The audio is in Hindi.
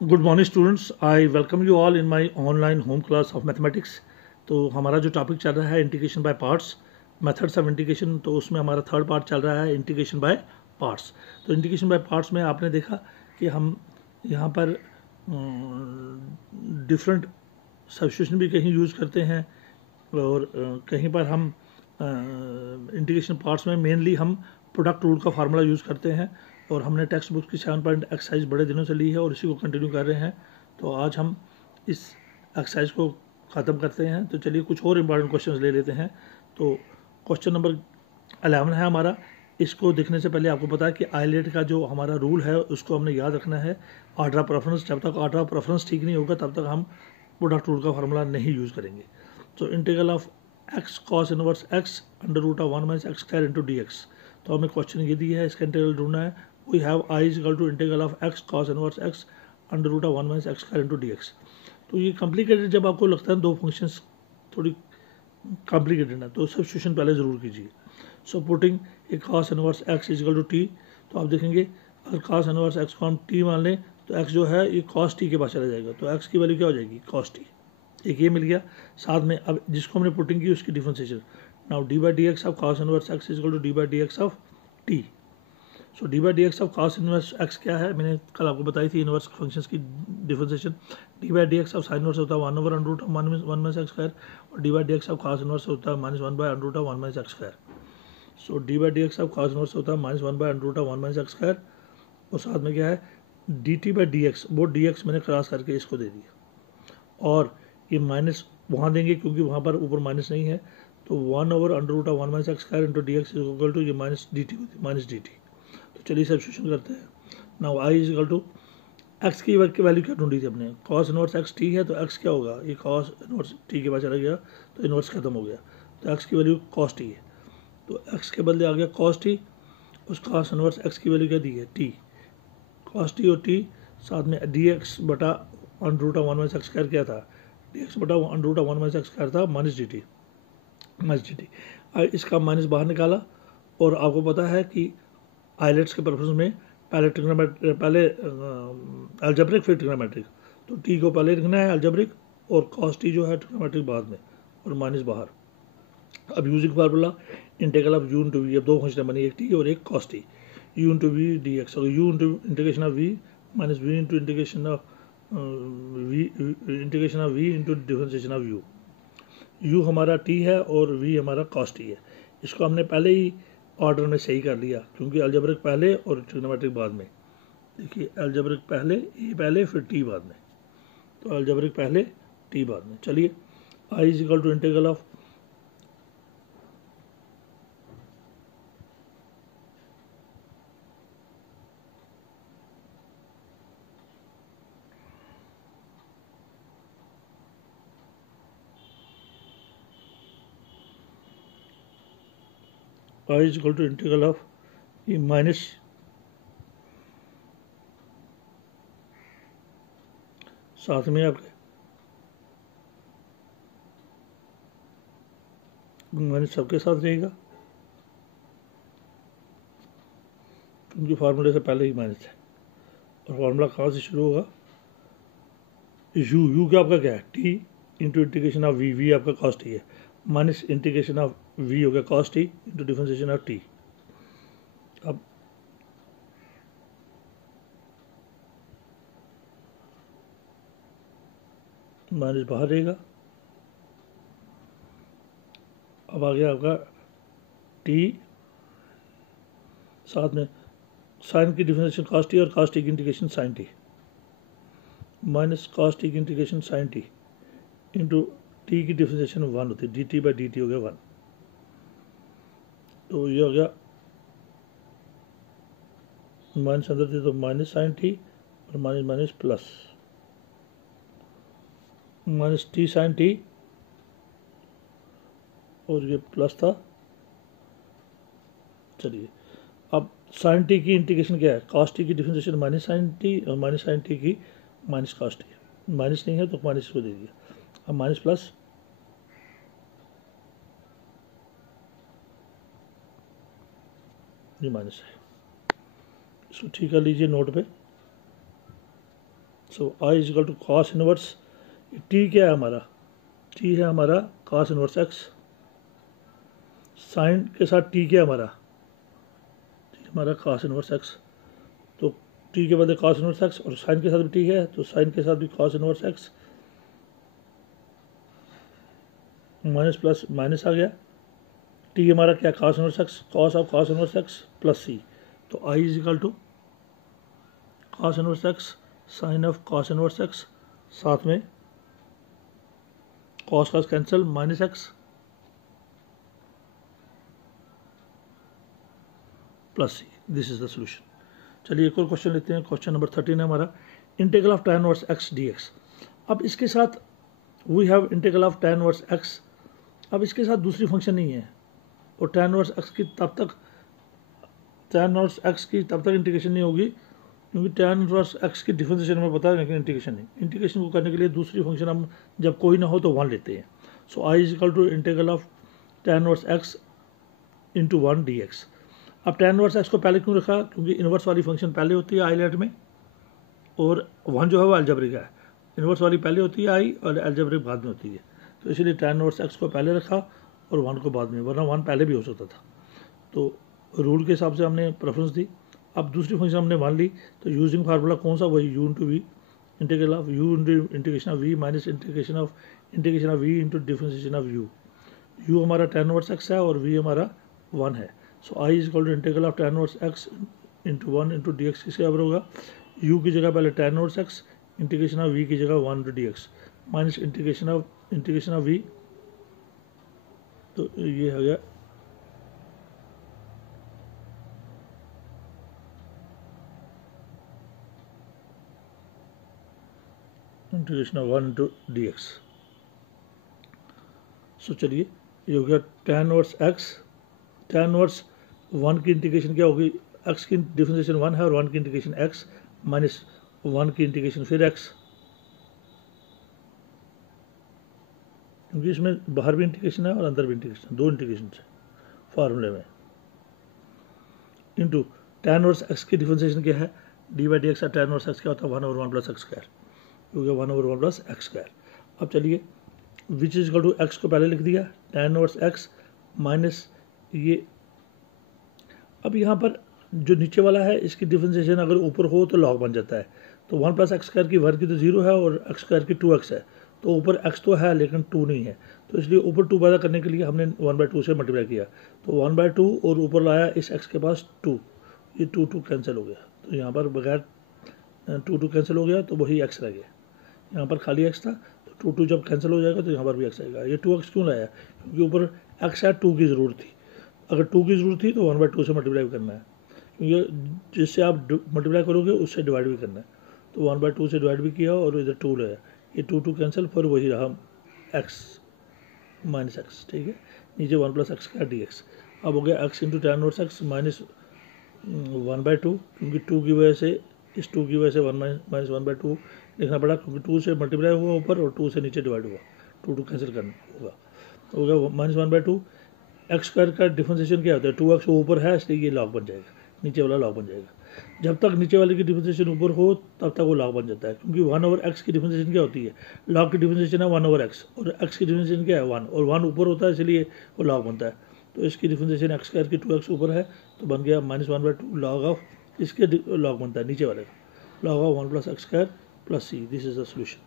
Good morning students, I welcome you all in my online home class of mathematics. तो हमारा जो टॉपिक चल रहा है integration by parts, methods of integration. तो उसमें हमारा थर्ड पार्ट चल रहा है इंटीग्रेशन बाय पार्ट्स। तो इंटीग्रेशन बाय पार्ट्स में आपने देखा कि हम यहाँ पर डिफरेंट सब्स्टिट्यूशन भी कहीं यूज़ करते हैं और कहीं पर हम इंटीग्रेशन पार्ट्स में मेनली हम प्रोडक्ट रूल का फार्मूला यूज़ करते हैं। और हमने टेक्स्ट बुक की 7 पॉइंट एक्सरसाइज बड़े दिनों से ली है और इसी को कंटिन्यू कर रहे हैं। तो आज हम इस एक्सरसाइज को ख़त्म करते हैं। तो चलिए कुछ और इम्पॉर्टेंट क्वेश्चन ले लेते हैं। तो क्वेश्चन नंबर 11 है हमारा। इसको देखने से पहले आपको पता है कि आइलेट का जो हमारा रूल है उसको हमने याद रखना है। ऑर्डर ऑफ प्रेफरेंस, जब तक ऑर्डर ऑफ प्रेफरेंस ठीक नहीं होगा तब तक हम प्रोडक्ट रूल का फार्मूला नहीं यूज़ करेंगे। तो integral of x cos inverse x under root of 1 minus X square into D X. तो हमें क्वेश्चन ये दिया है, इसका इंटीग्रल ढूंढना है। We have i is equal to integral of x cos inverse x under root of 1 minus X square into D X. तो ये कॉम्प्लिकेटेड जब आपको लगता है दो फंक्शंस थोड़ी कॉम्प्लिकेटेड है तो सब्स्टिट्यूशन पहले ज़रूर कीजिए। So putting a cos inverse x is equal to t। तो आप देखेंगे अगर cos इनवर्स x को हम t मान लें तो x जो है ये cos t के पास चला जाएगा। तो x की वैल्यू क्या हो जाएगी? cos t। एक ये मिल गया। साथ में अब जिसको हमने पुटिंग की उसकी differentiation. Now D by D X of cos inverse x is equal to D by D X of t। So D by D X of cos inverse x क्या है? मैंने कल आपको बताई थी इनवर्स फंक्शंस की differentiation. D by D X of sine inverse होता है 1 over under root of 1 minus X square और D by D X of cos inverse होता है minus 1 by under root of 1 minus X square. So D by D X of cos inverse होता है minus 1 by under root of 1 minus X square. और साथ में क्या है? D T by D X, वो डी एक्स मैंने क्रॉस करके इसको दे दिया और ये माइनस वहाँ देंगे क्योंकि वहाँ पर ऊपर माइनस नहीं है। तो 1 over under root of 1 minus X square into D X is equal to ये माइनस डी टी होती है, माइनस डी टी। तो चलिए सब्स्टिट्यूशन करते हैं। Now I is equal to X की वैल्यू क्या ढूंढी थी हमने? कॉस इनवर्स एक्स टी है तो एक्स क्या होगा? ये कॉस इनवर्स टी के पास चला गया तो इनवर्स खत्म हो गया। तो एक्स की वैल्यू कॉस टी है। तो एक्स के बदले आ गया कॉस टी। उस कॉस इनवर्स एक्स की वैल्यू क्या दी है? टी। कॉस टी और टी साथ में डी एक्स बटा under root of 1 minus X square क्या था? डी एक्स बटा under root of 1 minus X square था minus D T, minus D T. इसका माइनस बाहर निकाला और आपको पता है कि आइलेट्स के पर्पज में पहले अलजेब्रिक फिर ट्रिग्नोमेट्रिक। तो टी को पहले लिखना है अलजेब्रिक और कॉस टी जो है ट्रिग्नोमेट्रिक बाद में और माइनस बाहर। अब using formula integral of U into V, अब दो फंक्शन बनी, एक टी और एक cos T. U into V D X और U into integration of V minus V into integration of V, integration of V into differentiation of U. U हमारा टी है और वी हमारा कॉस टी है। इसको हमने पहले ही ऑर्डर में सही कर लिया क्योंकि अलजेब्रिक पहले और ट्रिग्नोमेट्रिक बाद में। देखिए अलजेब्रिक पहले, ए पहले फिर टी बाद में। तो अलजेब्रिक पहले टी बाद में। चलिए I is equal to integral of I is equal to integral of ये माइनस साथ में आपके माइनस सबके साथ रहेगा क्योंकि फार्मूले से पहले ही माइनस है। और फार्मूला कहाँ से शुरू होगा? यू, यू का आपका क्या है? T into integration of V, V आपका कॉस टी है माइनस इंटीग्रेशन ऑफ वी हो गया cos T into differentiation of T. अब माइनस बाहर रहेगा। अब आ गया आपका टी साथ में साइन की डिफरेंशिएशन कॉस टी और कॉस टी की integration sine T minus cos T की integration sine T into T की डिफरेंशिएशन 1 होती है, D T by D T हो गया 1। तो ये हो गया माइनस अंदर थे तो माइनस साइन टी और minus minus plus minus T sine T और ये प्लस था। चलिए अब साइन टी की इंटीग्रेशन क्या है? कॉस टी की डिफरेंशिएशन माइनस साइन टी और माइनस साइन टी की माइनस कॉस टी। माइनस नहीं है तो माइनस को दे दिया। अब माइनस प्लस ये माइनस है। इसको ठीक कर लीजिए नोट पे। So I is equal to cos inverse, T क्या है हमारा, टी है हमारा कॉस इनवर्स एक्स, साइन के साथ टी क्या है हमारा, टी हमारा कॉस इनवर्स एक्स, तो टी के बदले कॉस इनवर्स एक्स और साइन के साथ भी टी है तो साइन के साथ भी cos inverse X, minus plus minus आ गया, टी हमारा क्या cos inverse X, cos of cos inverse X plus C, तो I is equal to cos inverse X sine of cos inverse X, साथ में कॉस का cancel minus X plus C, this is the solution. चलिए एक और क्वेश्चन लेते हैं, क्वेश्चन नंबर 13 है हमारा, integral of tan inverse x dx। अब इसके साथ we have integral of tan inverse x, अब इसके साथ दूसरी फंक्शन नहीं है और tan इनवर्स x की तब तक इंटीग्रेशन नहीं होगी क्योंकि tan इनवर्स x की डिफरेंशिएशन हमें पता है लेकिन इंटीग्रेशन नहीं। इंटीग्रेशन को करने के लिए दूसरी फंक्शन हम जब कोई ना हो तो 1 लेते हैं। So I is equal to integral of tan inverse x into 1 dx। अब tan इनवर्स x को पहले क्यों रखा, क्योंकि इनवर्स वाली फंक्शन पहले होती है आईलेट में और 1 जो है वो अलजेब्रिक है, इनवर्स वाली पहले होती है आई और अलजेब्रिक बाद में होती है, तो इसलिए tan इनवर्स x को पहले रखा और 1 को बाद में, वरना 1 पहले भी हो सकता था। तो रूल के हिसाब से हमने प्रेफरेंस दी। अब दूसरी फंक्शन हमने 1 ली तो यूजिंग फार्मूला कौन सा, वही u into V, integral of u integration of v minus integration of v into differentiation of u हमारा tan इनवर्स x है और v हमारा 1 है। So I is equal to integral of tan inverse x into 1 into D X, किसके बराबर होगा, u की जगह पहले tan inverse x, integration of v की जगह 1 into D X minus integration of v, तो ये हो गया integration of 1 into D X. So चलिए ये हो गया tan inverse x, tan inverse 1 की इंटीग्रेशन क्या होगी, x की डिफरेंशिएशन 1 है और 1 की इंटीग्रेशन x माइनस 1 की इंटीग्रेशन फिर x, क्योंकि इसमें बाहर भी इंटीग्रेशन है और अंदर भी इंटीग्रेशन, 2 इंटीग्रेशन है फार्मूले में, इंटू tan इनवर्स x की डिफरेंशिएशन क्या है, D by D x, tan inverse x क्या होता है 1 ओवर 1 प्लस एक्स स्क्वायर, हो गया 1 ओवर 1 प्लस एक्स स्क्वायर। अब चलिए which is equal to X को पहले लिख दिया, tan इनवर्स x माइनस ये, अब यहाँ पर जो नीचे वाला है इसकी डिफरेंशिएशन अगर ऊपर हो तो लॉग बन जाता है, तो 1 प्लस एक्स स्क्वायर की वर्ग की तो 0 है और एक्स स्क्वायर की 2x है, तो ऊपर x तो है लेकिन 2 नहीं है, तो इसलिए ऊपर 2 पैदा करने के लिए हमने 1/2 से मल्टीप्लाई किया, तो 1/2 और ऊपर लाया इस x के पास 2, ये 2 कैंसिल हो गया, तो यहाँ पर बगैर 2 कैंसिल हो गया तो वही x रह गया, यहाँ पर खाली x था तो 2 जब कैंसिल हो जाएगा तो यहाँ पर भी x आएगा। ये 2x क्यों लाया, क्योंकि ऊपर x है, 2 की ज़रूरत थी, अगर 2 की ज़रूरत थी तो 1/2 से मल्टीप्लाई करना है, क्योंकि जिससे आप मल्टीप्लाई करोगे उससे डिवाइड भी करना है, तो 1/2 से डिवाइड भी किया और इधर 2 लाया, ये 2 कैंसिल, फिर वही रहा x माइनस एक्स, ठीक है, नीचे 1 प्लस एक्स का डी एक्स। अब हो गया x into tan inverse x minus 1/2, क्योंकि 2 की वजह से इस 2 की वजह से 1 माइनस 1/2 लिखना पड़ा, क्योंकि 2 से मल्टीप्लाई हुआ ऊपर और 2 से नीचे डिवाइड हुआ, 2 कैंसिल करना होगा, तो हो गया माइनस 1/2। एक्स स्क्वायर का डिफरेंशिएशन क्या होता है, 2x ऊपर है इसलिए ये लॉग बन जाएगा, नीचे वाला लॉग बन जाएगा, जब तक नीचे वाले की डिफरेंशिएशन ऊपर हो तब तक वो लॉग बन जाता है, क्योंकि 1 ओवर x की डिफरेंशिएशन क्या होती है, लॉग की डिफरेंशिएशन है 1 ओवर x और x की डिफरेंशिएशन क्या है 1, और 1 ऊपर होता है इसलिए वो लॉग बनता है, तो इसकी डिफरेंशिएशन एक्स स्क्वायर की 2x ऊपर है तो बन गया माइनस 1/2 लॉग ऑफ, इसके लॉग बनता है नीचे वाले का, log of 1 plus X square plus C, this is the solution.